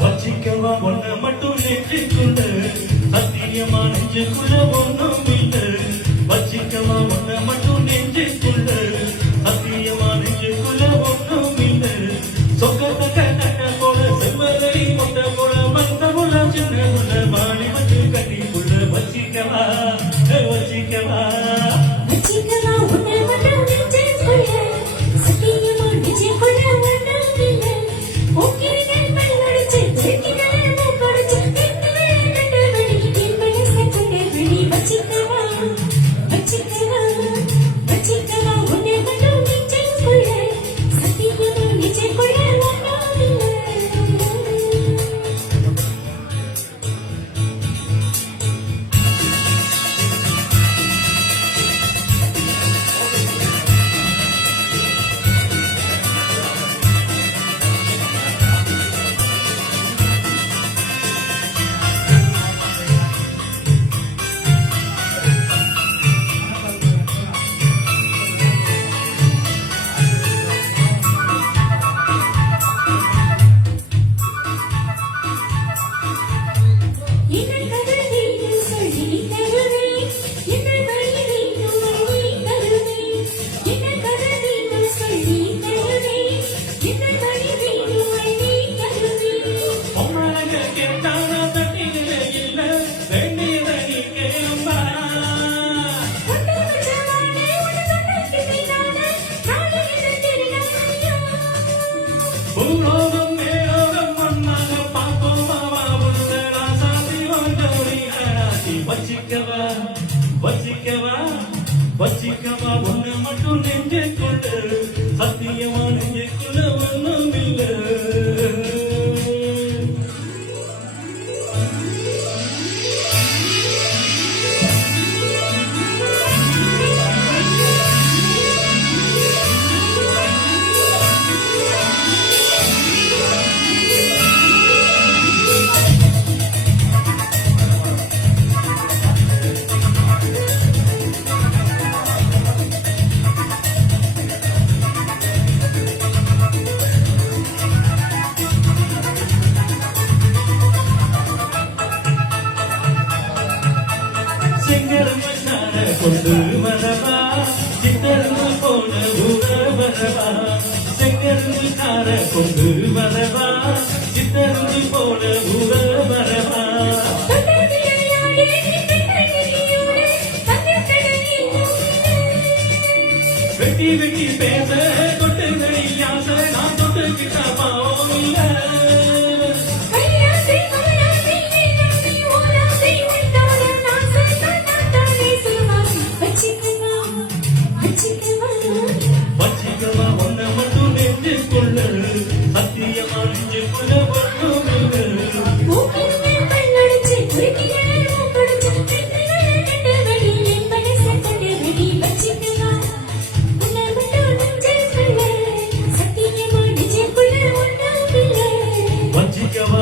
வச்சிக்கவா ஒன்ன மட்டும் நெஞ்சுக்குள்ள சத்தியமா நெஞ்சுக்குள்ள ஒன்றும் இல்லை. வச்சிக்கவா ஒன்ன மட்டும் நெஞ்சுக்குள்ள சத்தியமா நெஞ்சுக்குள்ள ஒன்றும் இல்லை. சொக்கத்த கண்ண போல செவ்வரை மொத்த போல மந்த போல சின்ன உள்ள மாடி வந்து கட்டி உள்ள வச்சிக்கவா வச்சிக்கவா வச்சிக்கவா ஒன்ன மட்டும் நெஞ்சுக்குள்ள சத்தியமா நெஞ்சுக்குள்ள ஒன்றும் இல்லை. ஓகே பூலோகம் மேலோகம் மண்ணாக பார்ப்போமா உள்ள ராசாதி வாங்கி ஆராதி. வச்சிக்கவா வச்சிக்கவா வச்சிக்கவா ஒண்ணு மட்டும் நெஞ்சுக்குள்ள சத்தியமா நெஞ்சுக்குள்ள ஒண்ணும் இல்லை. கொண்டு வரவா சித்தருந்து போன ஊர வரவா. செங்கருந்து கார கொண்டு வரவா சித்தருந்து போன ஊர வரவா. வெட்டி வெட்டி பேச தொட்டு நடியாச நான் தொட்டுக்கிட்ட பாவம் இல்லை. வச்சிக்கவா ஒன்ன மட்டும் நெஞ்சுக்குள்ள சத்தியமா நெஞ்சுக்குள்ள ஒன்றும் இல்லை. வச்சிக்கவா